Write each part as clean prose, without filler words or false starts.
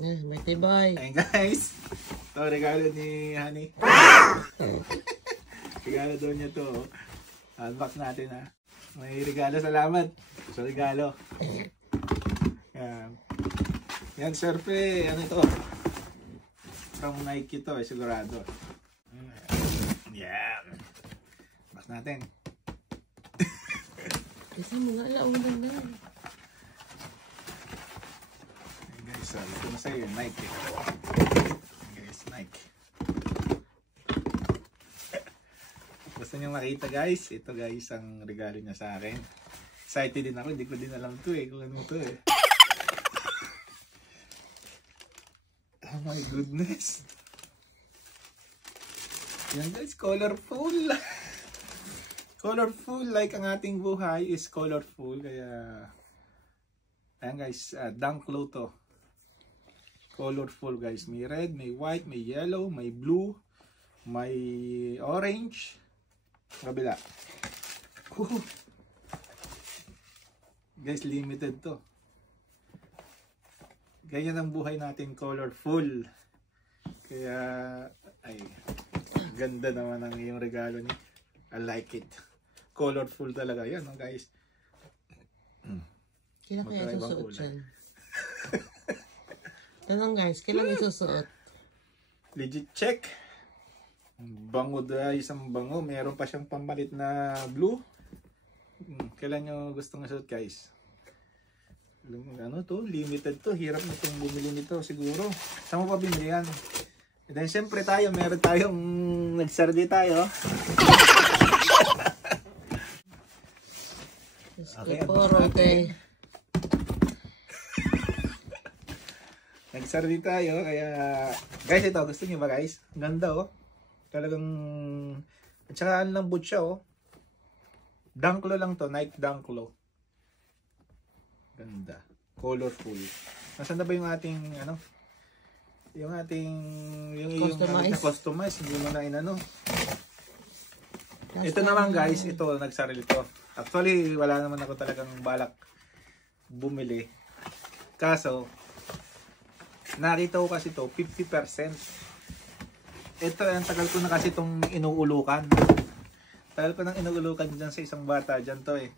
Birthday boy. Ayun guys. Ito, regalo ni Honey. Regalo doon niya to. Unbox natin ha. May regalo, salamat. Sa regalo. Yan. Yan, surfe. Ano ito? From Nike to, sigurado. Yan. Unbox natin. Kasi mga alaunan na. Hey guys, sabi ko na sa'yo, Nike. Guys, Nike. Gusto nyo makita guys? Ito guys, ang regalo niya sa akin. Excited din ako, hindi ko din alam to kung ano to Oh my goodness. Yan guys, colorful. Colorful, like ang ating buhay is colorful. Kaya, ayan guys, Dunklo to. Colorful guys. May red, may white, may yellow, may blue, may orange. Kabila. Guys, limited to. Ganyan ang buhay natin, colorful. Kaya, ay, ganda naman ang iyong regalo ni. I like it. Colorful talaga. Yan, no, guys. Kailan kaya isusuot yan? Tanong guys, kailan isusuot? Legit check. Bango guys, ang bango. Meron pa siyang pamalit na blue. Kailan nyo gustong isuot guys? Ano to? Limited to. Hirap na itong bumili nito siguro. Saan mo pa bumili yan? And then siyempre tayo, meron tayong nagsardi tayo. Okay, okay. Nagsardi tayo. Kaya guys, ito gusto niyo ba guys? Ganda oh. Talagang at saka ang lambot siya oh. Dunklo lang to, Nike Dunklo. Ganda. Colorful. Nasaan na ba yung ating ano? Yung ating customize, hindi mo na inano. Ito naman guys, ito nagsarili to. Actually, wala naman ako talagang balak bumili. Kaso nakita ko kasi to 50%. Ito, ang tagal ko na kasi itong inuulukan. Tagal ko nang inuulukan dyan sa isang bata. Dyan to eh.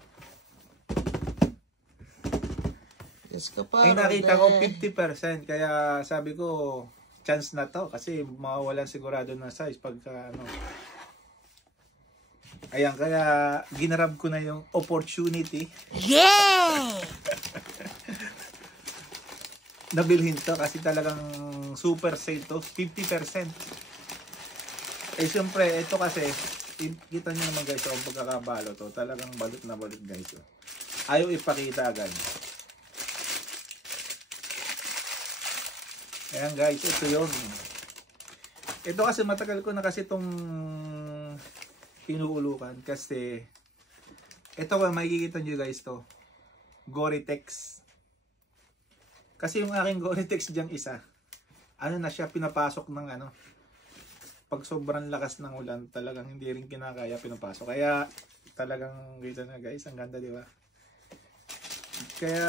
Yes, ka pa, ay nakita ko 50%. Kaya sabi ko, chance na to. Kasi mawawalan sigurado ng size pagka ano. Ayan, kaya ginarab ko na yung opportunity. Yeah! Nabilhin to kasi talagang super sale to. 50%. Eh siyempre, ito kasi, kita nyo naman guys, ang pagkakabalo to. Talagang balot na balot guys. Ayaw ipakita agad. Ayan guys, ito yun. Ito kasi matagal ko na kasi itong pinuulukan. Kasi, ito ba, makikita nyo guys to. Gore-Tex. Kasi yung aking Gore-Tex diyang isa, ano na siya, pinapasok ng ano, pag sobrang lakas ng ulan, talagang hindi rin kinakaya pinapasok. Kaya talagang kita na guys, ang ganda, di ba? Kaya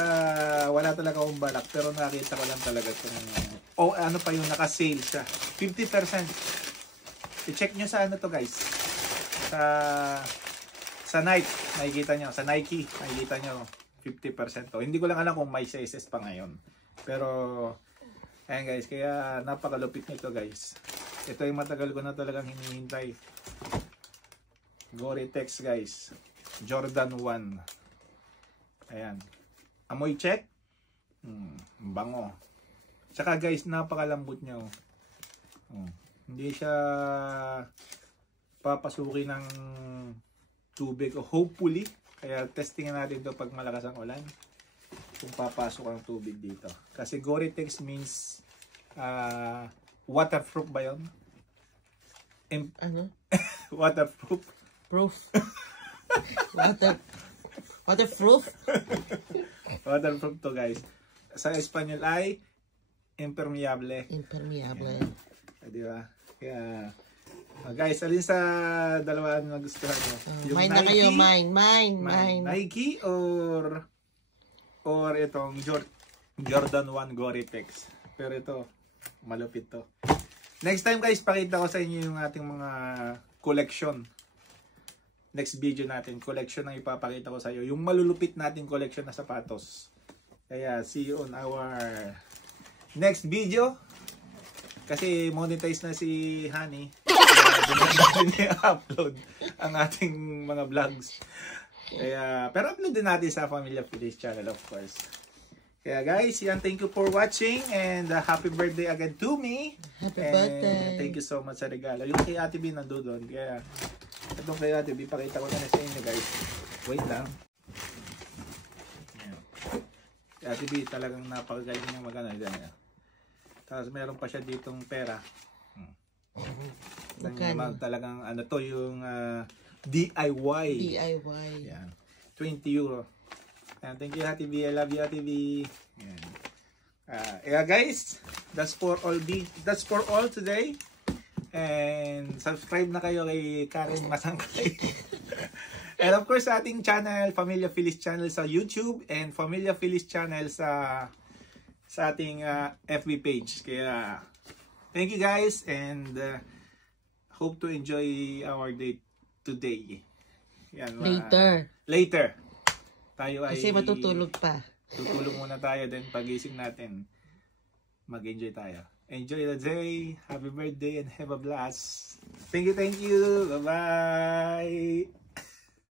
wala talaga akong balak, pero nakita ko lang talaga itong, ano pa yung naka-sale siya. 50%. I-check nyo sa ano to guys. Sa Nike, makikita nyo. Sa Nike, makikita nyo 50% to. Hindi ko lang alam kung may sizes pa ngayon. Pero, ayan guys, kaya napakalupit nito guys. Ito yung matagal ko na talagang hinihintay. Gore-Tex guys. Jordan 1. Ayan. Amoy check. Bango. Tsaka guys, napakalambot niya. Hindi siya papasukin ng tubig. Hopefully. Kaya testingin natin ito pag malakas ang ulan. Kung papasok ang tubig dito. Kasi Gore-Tex means waterproof ba yun? Ano? Waterproof. Proof. Waterproof? Waterproof to guys. Sa Espanyol ay impermeable. Impermeable. Di ba? Kaya guys, alin sa dalawa na gustuhan nyo? Yung mine Nike, na kayo, mine. Nike or itong Jordan 1 Gore-Tex. Pero ito, malupit to. Next time guys, pakita ko sa inyo yung ating mga collection. Next video natin, collection ang ipapakita ko sa iyo. Yung malulupit nating collection na sapatos. Kaya see you on our next video. Kasi monetize na si Honey. Kaya upload ang ating mga vlogs. Kaya, pero upload din natin sa Familia Feliz channel, of course. Kaya guys, yan, thank you for watching and happy birthday again to me. Happy and birthday. Thank you so much sa regalo. Yung kay Ate B nandoon. Kaya, itong kay Ate B, pakita ko na sa inyo guys. Wait lang. Yan. Kay Ate B, talagang napakagaling niya magana. Tapos meron pa siya ditong pera. Talagang ano to, yung DIY. DIY. Yan. 20 euro. And thank you Ate B. I love you Ate B. Yan. Yeah guys, that's for all today. And subscribe na kayo kay Karen Masangkay. And of course sa ating channel, Familia Feliz channel sa YouTube and Familia Feliz channel sa ating FB page. Kaya thank you guys and hope to enjoy our day today. Yan, later. Tayo Kasi matutulog pa. Tutulog muna tayo, then pagising natin, mag-enjoy tayo. Enjoy the day, happy birthday, and have a blast. Thank you. Bye-bye.